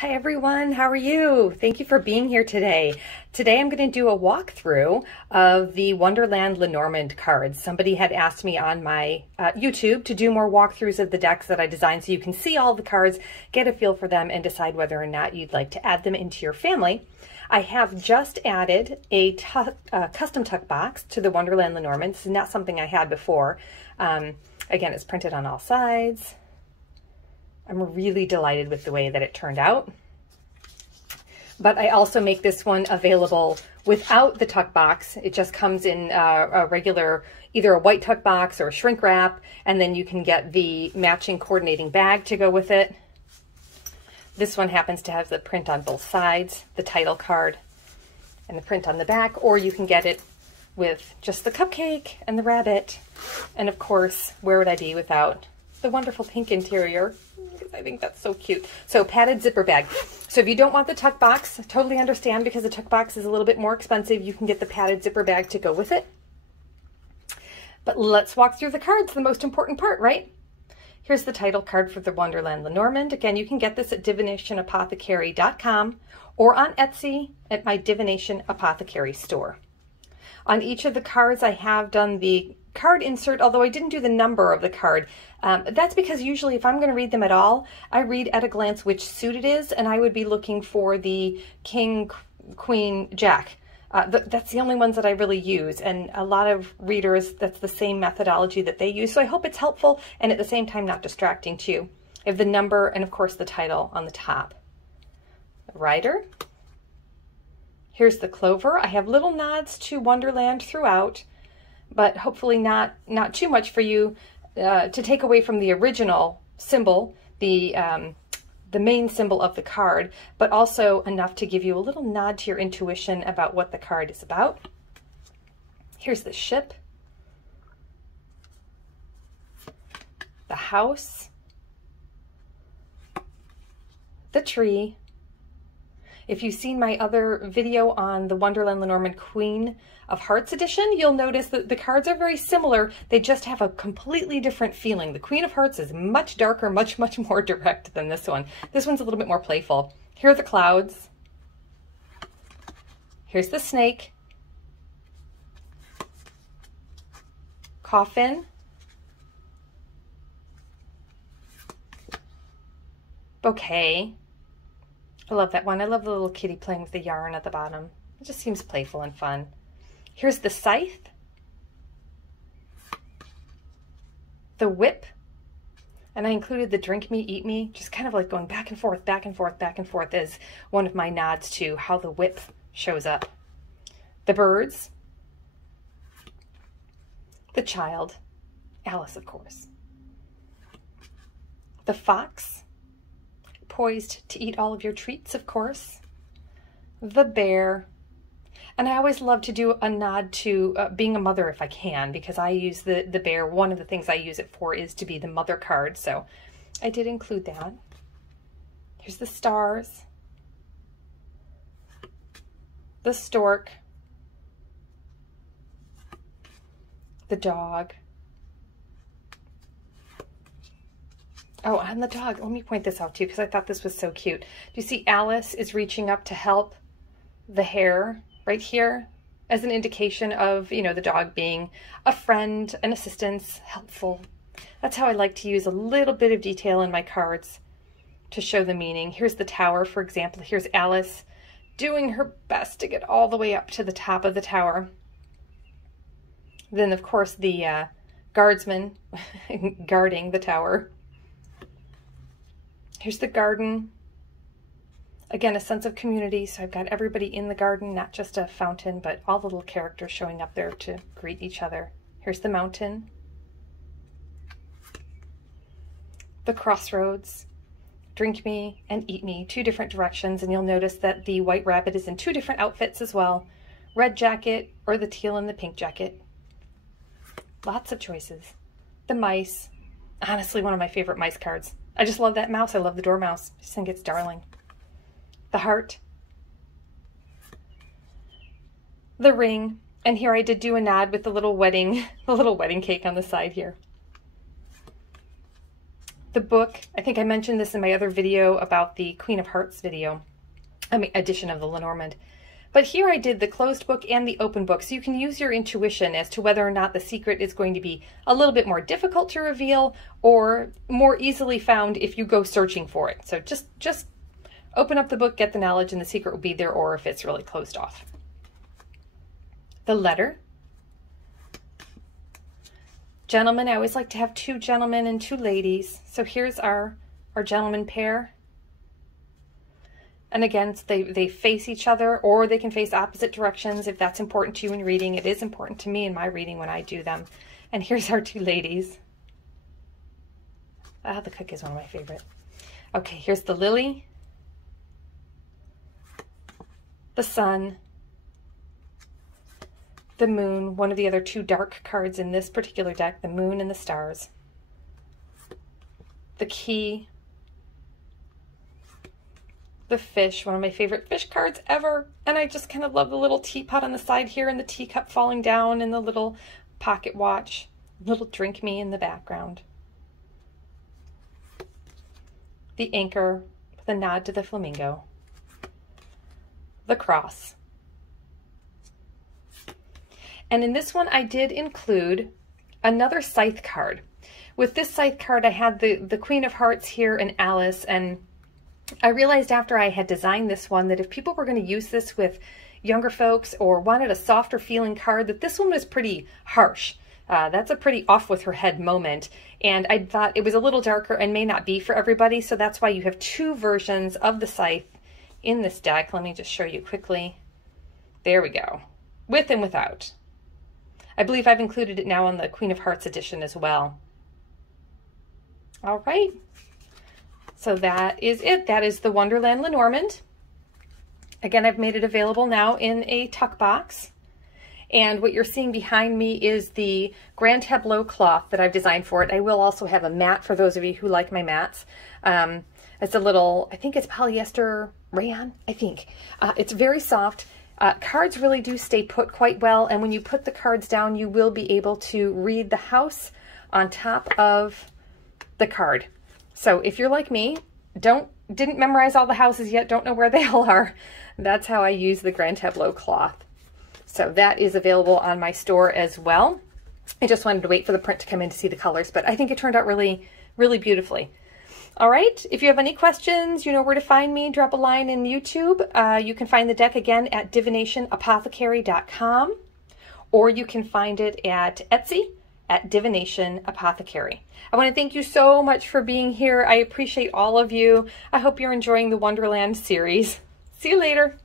Hi everyone, how are you? Thank you for being here today. Today I'm going to do a walkthrough of the Wonderland Lenormand cards. Somebody had asked me on my YouTube to do more walkthroughs of the decks that I designed so you can see all the cards, get a feel for them, and decide whether or not you'd like to add them into your family. I have just added a custom tuck box to the Wonderland Lenormand. This is not something I had before. Again, it's printed on all sides. I'm really delighted with the way that it turned out. But I also make this one available without the tuck box. It just comes in a regular, either a white tuck box or a shrink wrap, and then you can get the matching coordinating bag to go with it. This one happens to have the print on both sides, the title card, and the print on the back, or you can get it with just the cupcake and the rabbit. And of course, where would I be without the wonderful pink interior? I think that's so cute. So padded zipper bag. So if you don't want the tuck box, totally understand, because the tuck box is a little bit more expensive. You can get the padded zipper bag to go with it. But let's walk through the cards, the most important part, right? Here's the title card for the Wonderland Lenormand. Again, you can get this at divinationapothecary.com or on Etsy at my Divination Apothecary store. On each of the cards, I have done the card insert, although I didn't do the number of the card. That's because usually if I'm going to read them at all, I read at a glance which suit it is, and I would be looking for the King, Queen, Jack. That's the only ones that I really use, and a lot of readers, that's the same methodology that they use, so I hope it's helpful and at the same time not distracting too. I have the number and of course the title on the top. The rider. Here's the clover. I have little nods to Wonderland throughout, but hopefully not too much for you to take away from the original symbol, the main symbol of the card, but also enough to give you a little nod to your intuition about what the card is about. Here's the ship, the house, the tree. If you've seen my other video on the Wonderland Lenormand Queen of Hearts edition, you'll notice that the cards are very similar. They just have a completely different feeling. The Queen of Hearts is much darker, much more direct than this one. This one's a little bit more playful. Here are the clouds. Here's the snake. Coffin. Bouquet. I love that one. I love the little kitty playing with the yarn at the bottom. It just seems playful and fun. Here's the scythe, the whip, and I included the drink me, eat me, just kind of like going back and forth, back and forth, back and forth as one of my nods to how the whip shows up. The birds, the child, Alice, of course, the fox, poised to eat all of your treats, of course, the bear, and I always love to do a nod to being a mother if I can, because I use the bear. One of the things I use it for is to be the mother card, so I did include that. Here's the stars, the stork, the dog. Oh, and the dog. Let me point this out to you because I thought this was so cute. Do you see Alice is reaching up to help the hare right here as an indication of, you know, the dog being a friend, an assistance, helpful. That's how I like to use a little bit of detail in my cards to show the meaning. Here's the tower, for example. Here's Alice doing her best to get all the way up to the top of the tower. Then, of course, the guardsman guarding the tower. Here's the garden. Again, a sense of community. So I've got everybody in the garden, not just a fountain, but all the little characters showing up there to greet each other. Here's the mountain. The crossroads. Drink me and eat me, 2 different directions. And you'll notice that the white rabbit is in 2 different outfits as well. Red jacket or the teal and the pink jacket. Lots of choices. The mice. Honestly, one of my favorite mice cards. I just love that mouse. I love the dormouse. I just think it's darling. The heart. The ring. And here I did do a nod with the little wedding cake on the side here. The book, I think I mentioned this in my other video about the Queen of Hearts edition of the Lenormand. But here I did the closed book and the open book, so you can use your intuition as to whether or not the secret is going to be a little bit more difficult to reveal or more easily found if you go searching for it. So just open up the book, get the knowledge, and the secret will be there, or if it's really closed off. The letter. Gentlemen, I always like to have 2 gentlemen and 2 ladies. So here's our gentleman pair. And again, they face each other, or they can face opposite directions if that's important to you in reading. It is important to me in my reading when I do them. And here's our 2 ladies. Ah, the cook is one of my favorite. Okay, here's the lily, the sun, the moon, one of the other 2 dark cards in this particular deck, the moon and the stars, the key, the fish, one of my favorite fish cards ever, and I just kind of love the little teapot on the side here and the teacup falling down and the little pocket watch, little drink me in the background. The anchor with a nod to the flamingo, the cross. And in this one, I did include another scythe card. With this scythe card, I had the Queen of Hearts here and Alice, and I realized after I had designed this one that if people were going to use this with younger folks or wanted a softer feeling card, that this one was pretty harsh. That's a pretty off with her head moment, and I thought it was a little darker and may not be for everybody, so that's why you have 2 versions of the scythe in this deck. Let me just show you quickly. There we go, with and without. I believe I've included it now on the Queen of Hearts edition as well. All right, so that is it. That is the Wonderland Lenormand. Again, I've made it available now in a tuck box. And what you're seeing behind me is the grand tableau cloth that I've designed for it. I will also have a mat for those of you who like my mats. It's a little, I think it's polyester rayon, I think. It's very soft. Cards really do stay put quite well, and when you put the cards down, you will be able to read the house on top of the card. So if you're like me, didn't memorize all the houses yet, don't know where they all are, that's how I use the grand tableau cloth. So that is available on my store as well. I just wanted to wait for the print to come in to see the colors, but I think it turned out really, really beautifully. All right, if you have any questions, you know where to find me. Drop a line in YouTube. You can find the deck again at divinationapothecary.com, or you can find it at Etsy at Divination Apothecary. I want to thank you so much for being here. I appreciate all of you. I hope you're enjoying the Wonderland series. See you later.